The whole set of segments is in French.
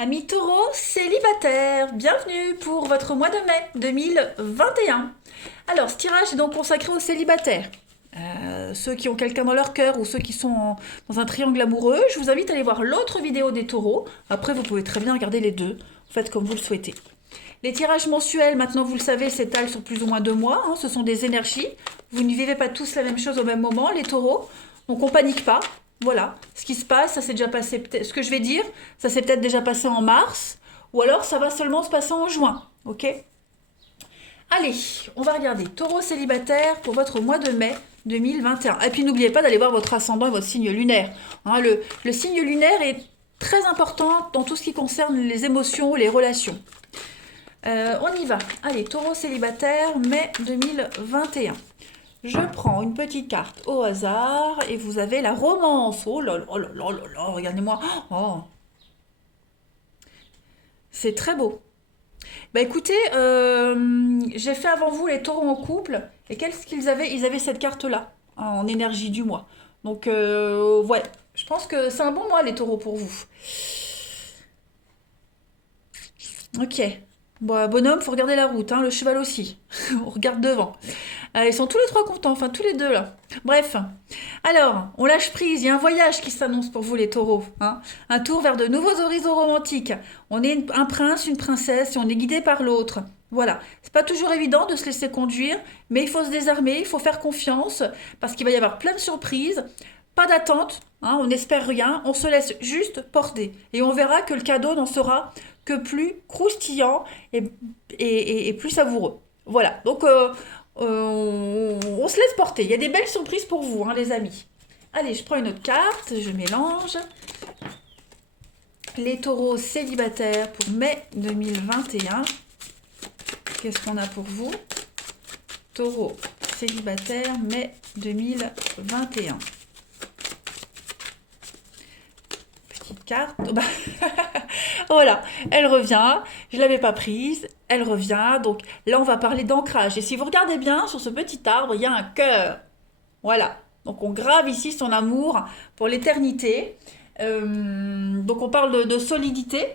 Amis taureaux célibataires, bienvenue pour votre mois de mai 2021. Alors, ce tirage est donc consacré aux célibataires. Ceux qui ont quelqu'un dans leur cœur ou ceux qui sont dans un triangle amoureux, je vous invite à aller voir l'autre vidéo des taureaux. Après, vous pouvez très bien regarder les deux. Faites comme vous le souhaitez. Les tirages mensuels, maintenant vous le savez, s'étalent sur plus ou moins 2 mois. Ce sont des énergies. Vous ne vivez pas tous la même chose au même moment, les taureaux. Donc on panique pas. Voilà. Ce qui se passe, ça s'est déjà passé. Ce que je vais dire, ça s'est peut-être déjà passé en mars. Ou alors ça va seulement se passer en juin. Ok? Allez, on va regarder. Taureau célibataire pour votre mois de mai 2021. Et puis n'oubliez pas d'aller voir votre ascendant et votre signe lunaire. Le signe lunaire est très important dans tout ce qui concerne les émotions, les relations. On y va. Allez, taureau célibataire, mai 2021. Je prends une petite carte au hasard et vous avez la romance. Oh là là, oh là là, oh là là, regardez-moi. Oh, c'est très beau. Bah écoutez, j'ai fait avant vous les taureaux en couple. Et qu'est-ce qu'ils avaient? Ils avaient cette carte-là, hein, en énergie du mois. Donc, ouais, je pense que c'est un bon mois les taureaux pour vous. Ok. Bon, bonhomme, faut regarder la route, hein, le cheval aussi. On regarde devant. Ils sont tous les trois contents, enfin tous les deux là. Bref. Alors, on lâche prise, il y a un voyage qui s'annonce pour vous les taureaux, hein. Un tour vers de nouveaux horizons romantiques. On est un prince, une princesse et on est guidé par l'autre. Voilà. C'est pas toujours évident de se laisser conduire, mais il faut se désarmer, il faut faire confiance, parce qu'il va y avoir plein de surprises. Pas d'attente, hein, on n'espère rien, on se laisse juste porter. Et on verra que le cadeau n'en sera que plus croustillant et plus savoureux. Voilà, donc on se laisse porter. Il y a des belles surprises pour vous, hein, les amis. Allez, je prends une autre carte, je mélange. Les taureaux célibataires pour mai 2021. Qu'est-ce qu'on a pour vous? Taureaux célibataires, mai 2021. Petite carte. Oh bah, voilà, elle revient. Je ne l'avais pas prise. Elle revient. Donc là, on va parler d'ancrage. Et si vous regardez bien, sur ce petit arbre, il y a un cœur. Voilà. Donc on grave ici son amour pour l'éternité. Donc on parle de solidité,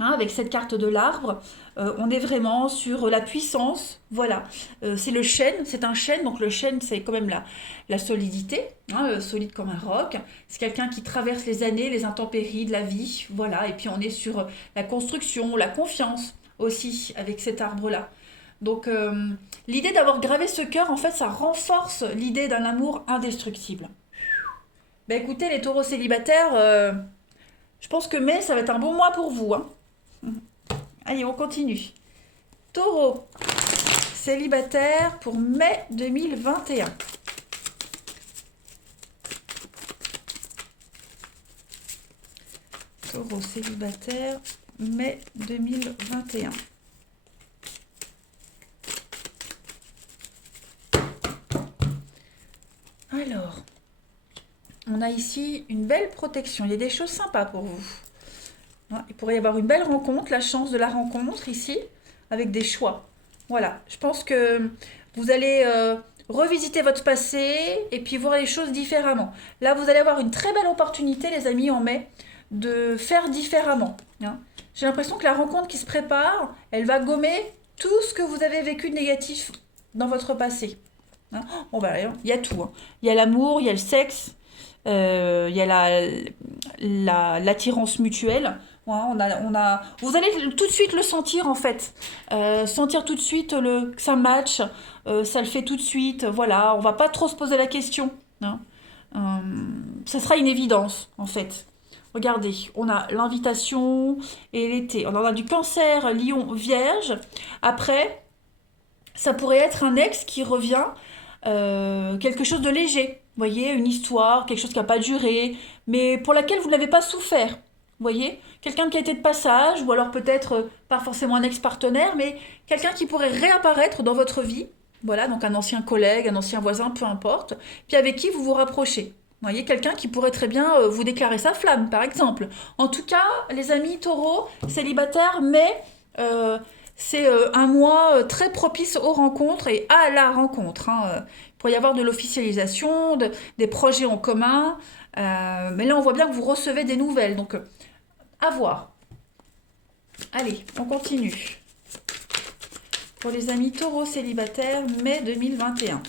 hein, avec cette carte de l'arbre. On est vraiment sur la puissance. Voilà. C'est le chêne, c'est un chêne. Donc le chêne, c'est quand même la solidité, hein, solide comme un roc. C'est quelqu'un qui traverse les années, les intempéries de la vie. Voilà. Et puis on est sur la construction, la confiance aussi avec cet arbre-là. Donc l'idée d'avoir gravé ce cœur, en fait, ça renforce l'idée d'un amour indestructible. Ben écoutez, les taureaux célibataires, je pense que mai, ça va être un bon mois pour vous, hein. Allez, on continue. Taureau célibataire pour mai 2021. Taureau célibataire, mai 2021. Alors, on a ici une belle protection. Il y a des choses sympas pour vous. Il pourrait y avoir une belle rencontre, la chance de la rencontre ici, avec des choix. Voilà, je pense que vous allez revisiter votre passé et puis voir les choses différemment. Là, vous allez avoir une très belle opportunité, les amis, en mai, de faire différemment, hein. J'ai l'impression que la rencontre qui se prépare, elle va gommer tout ce que vous avez vécu de négatif dans votre passé, hein. Bon, bah, il y a tout, hein. Il y a l'amour, il y a le sexe, il y a l'attirance mutuelle. Ouais, vous allez tout de suite le sentir en fait. Sentir tout de suite que ça match, ça le fait tout de suite. Voilà, on va pas trop se poser la question, hein. Euh, Ça sera une évidence en fait. Regardez, on a l'invitation et l'été. On en a du cancer, lion, vierge. Après, ça pourrait être un ex qui revient, quelque chose de léger. Vous voyez, une histoire, quelque chose qui n'a pas duré, mais pour laquelle vous n'avez pas souffert. Vous voyez, quelqu'un qui a été de passage, ou alors peut-être pas forcément un ex-partenaire, mais quelqu'un qui pourrait réapparaître dans votre vie. Voilà, donc un ancien collègue, un ancien voisin, peu importe, puis avec qui vous vous rapprochez. Vous voyez, quelqu'un qui pourrait très bien vous déclarer sa flamme, par exemple. En tout cas, les amis taureaux, célibataires, mais c'est un mois très propice aux rencontres et à la rencontre, hein. Il pourrait y avoir de l'officialisation, des projets en commun. Mais là, on voit bien que vous recevez des nouvelles. Donc, à voir. Allez, on continue. Pour les amis taureaux célibataires, mai 2021.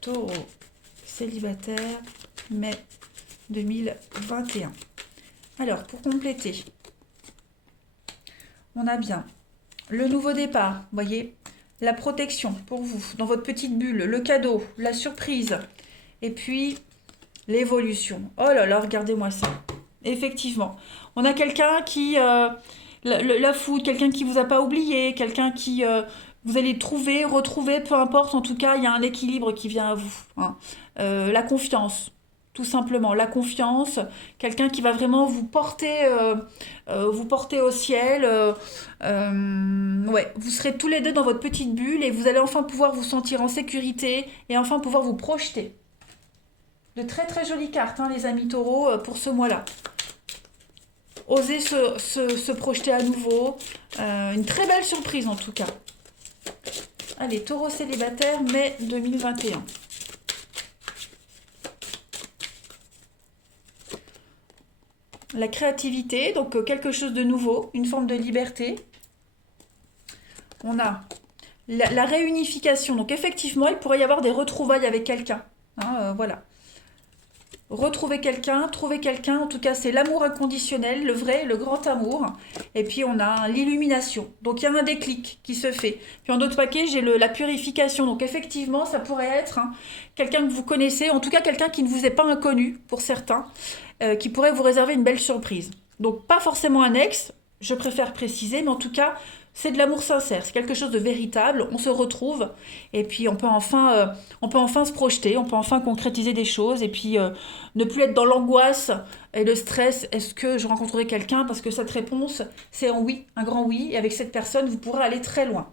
Taureau célibataire, mai 2021. Alors, pour compléter, on a bien le nouveau départ, vous voyez, la protection pour vous, dans votre petite bulle, le cadeau, la surprise, et puis l'évolution. Oh là là, regardez-moi ça. Effectivement, on a quelqu'un qui la foudre, quelqu'un qui vous a pas oublié, quelqu'un qui vous allez trouver, retrouver, peu importe. En tout cas, il y a un équilibre qui vient à vous, hein. La confiance, tout simplement, la confiance. Quelqu'un qui va vraiment vous porter au ciel. Ouais, vous serez tous les deux dans votre petite bulle et vous allez enfin pouvoir vous sentir en sécurité et enfin pouvoir vous projeter. De très très jolies cartes, hein, les amis taureaux, pour ce mois-là. Osez se projeter à nouveau. Une très belle surprise en tout cas. Allez, taureau célibataire, mai 2021. La créativité, donc quelque chose de nouveau, une forme de liberté. On a la réunification. Donc effectivement, il pourrait y avoir des retrouvailles avec quelqu'un. Hein, voilà. Retrouver quelqu'un, trouver quelqu'un, en tout cas c'est l'amour inconditionnel, le vrai, le grand amour. Et puis on a l'illumination, donc il y a un déclic qui se fait. Puis en d'autres paquets, j'ai la purification, donc effectivement ça pourrait être quelqu'un que vous connaissez, en tout cas quelqu'un qui ne vous est pas inconnu pour certains, qui pourrait vous réserver une belle surprise. Donc pas forcément un ex, je préfère préciser, mais en tout cas c'est de l'amour sincère, c'est quelque chose de véritable, on se retrouve et puis on peut enfin se projeter, on peut enfin concrétiser des choses et puis ne plus être dans l'angoisse et le stress, est-ce que je rencontrerai quelqu'un? Parce que cette réponse, c'est un oui, un grand oui, et avec cette personne, vous pourrez aller très loin.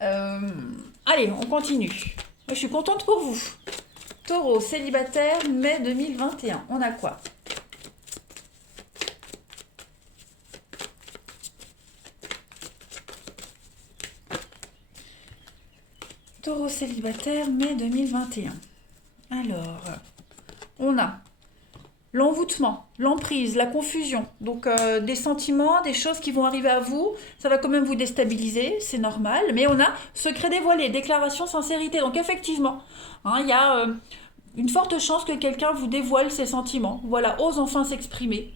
Allez, on continue. Je suis contente pour vous. Taureau, célibataire, mai 2021, on a quoi? Taureau célibataire, mai 2021. Alors, on a l'envoûtement, l'emprise, la confusion. Donc, des sentiments, des choses qui vont arriver à vous. Ça va quand même vous déstabiliser, c'est normal. Mais on a secret dévoilé, déclaration, sincérité. Donc, effectivement, il y a une forte chance que quelqu'un vous dévoile ses sentiments. Voilà, ose enfin s'exprimer.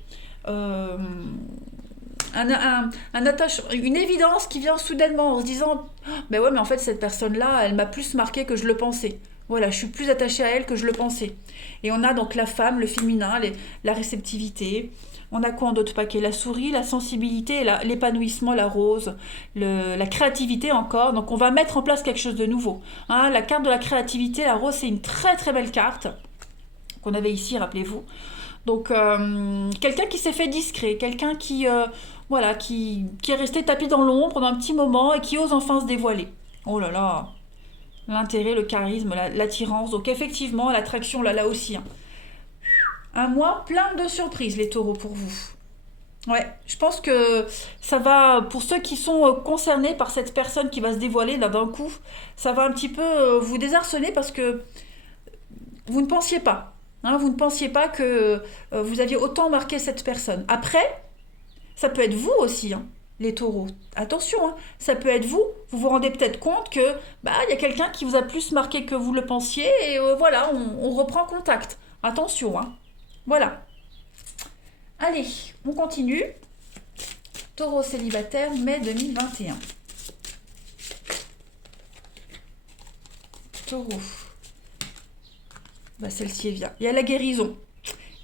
Une évidence qui vient soudainement en se disant ben ouais, mais en fait cette personne-là, elle m'a plus marqué que je le pensais. Voilà, je suis plus attachée à elle que je le pensais. Et on a donc la femme, le féminin, la réceptivité. On a quoi en d'autres paquets? La souris, la sensibilité, l'épanouissement, la rose, la créativité encore. Donc on va mettre en place quelque chose de nouveau. La carte de la créativité, la rose, c'est une très très belle carte qu'on avait ici, rappelez-vous. Donc quelqu'un qui s'est fait discret, quelqu'un qui est resté tapis dans l'ombre pendant un petit moment et qui ose enfin se dévoiler. Oh là là, l'intérêt, le charisme, l'attirance. Donc effectivement, l'attraction là aussi. Un mois plein de surprises, les taureaux, pour vous. Ouais, je pense que ça va, pour ceux qui sont concernés par cette personne qui va se dévoiler là d'un coup, ça va un petit peu vous désarçonner parce que vous ne pensiez pas. Vous ne pensiez pas que vous aviez autant marqué cette personne. Après, ça peut être vous aussi, les taureaux. Attention, ça peut être vous. Vous vous rendez peut-être compte que y a quelqu'un qui vous a plus marqué que vous le pensiez et voilà, on reprend contact. Attention, Voilà. Allez, on continue. Taureau célibataire, mai 2021. Taureau. Celle-ci vient. Il y a la guérison.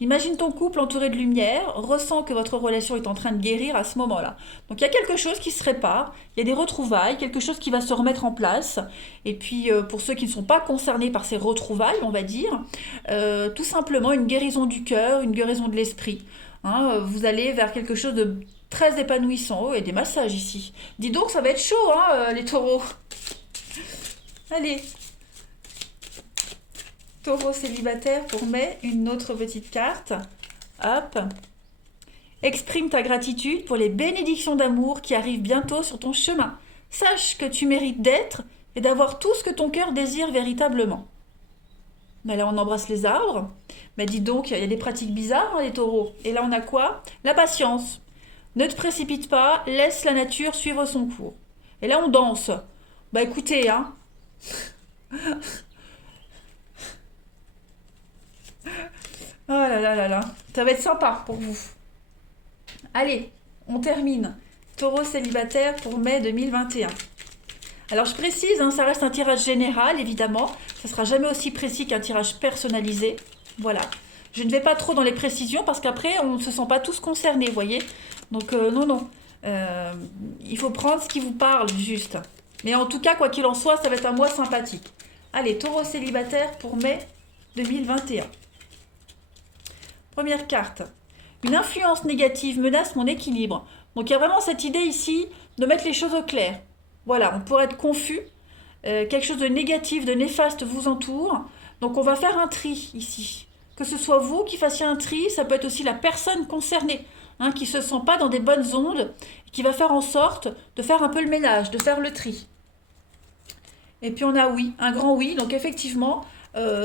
Imagine ton couple entouré de lumière, ressens que votre relation est en train de guérir à ce moment-là. Donc il y a quelque chose qui se répare, il y a des retrouvailles, quelque chose qui va se remettre en place. Et puis pour ceux qui ne sont pas concernés par ces retrouvailles, on va dire, tout simplement une guérison du cœur, une guérison de l'esprit. Vous allez vers quelque chose de très épanouissant. Oh, et des massages ici. Dis donc, ça va être chaud, les taureaux. Allez. Taureau célibataire pour mai, une autre petite carte. Hop. Exprime ta gratitude pour les bénédictions d'amour qui arrivent bientôt sur ton chemin. Sache que tu mérites d'être et d'avoir tout ce que ton cœur désire véritablement. Mais là, on embrasse les arbres. Mais dis donc, il y a des pratiques bizarres, hein, les taureaux. Et là, on a quoi? La patience. Ne te précipite pas, laisse la nature suivre son cours. Et là, on danse. Bah écoutez, hein. Oh là là là là. Ça va être sympa pour vous. Allez, on termine. Taureau célibataire pour mai 2021. Alors je précise, hein, ça reste un tirage général, évidemment. Ça sera jamais aussi précis qu'un tirage personnalisé. Voilà. Je ne vais pas trop dans les précisions parce qu'après, on ne se sent pas tous concernés, vous voyez. Donc non, non. Euh, il faut prendre ce qui vous parle, juste. Mais en tout cas, quoi qu'il en soit, ça va être un mois sympathique. Allez, taureau célibataire pour mai 2021. Première carte. Une influence négative menace mon équilibre. Donc il y a vraiment cette idée ici de mettre les choses au clair. Voilà, on pourrait être confus. Quelque chose de négatif, de néfaste vous entoure. Donc on va faire un tri ici. Que ce soit vous qui fassiez un tri, ça peut être aussi la personne concernée, hein, qui ne se sent pas dans des bonnes ondes, qui va faire en sorte de faire un peu le ménage, de faire le tri. Et puis on a oui, un grand oui. Donc effectivement,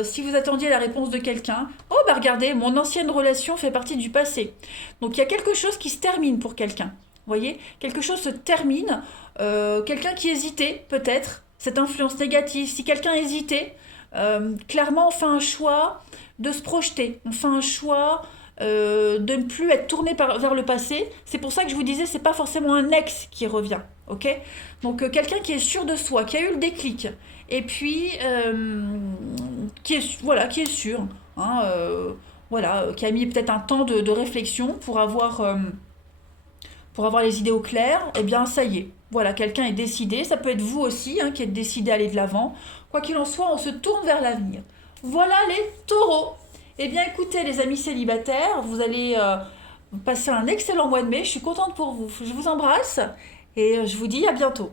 si vous attendiez la réponse de quelqu'un, oh bah regardez, mon ancienne relation fait partie du passé. Donc il y a quelque chose qui se termine pour quelqu'un. Vous voyez, quelque chose se termine. Quelqu'un qui hésitait peut-être, cette influence négative. Si quelqu'un hésitait, clairement on fait un choix de se projeter. On fait un choix de ne plus être tourné vers le passé. C'est pour ça que je vous disais, c'est pas forcément un ex qui revient. Ok. Donc quelqu'un qui est sûr de soi, qui a eu le déclic, et puis qui est sûr, hein, voilà, qui a mis peut-être un temps de réflexion pour avoir les idées au clair. Et bien ça y est, voilà, quelqu'un est décidé. Ça peut être vous aussi, hein, qui êtes décidé à aller de l'avant. Quoi qu'il en soit, on se tourne vers l'avenir. Voilà les taureaux. Eh bien écoutez les amis célibataires, vous allez passer un excellent mois de mai. Je suis contente pour vous. Je vous embrasse et je vous dis à bientôt.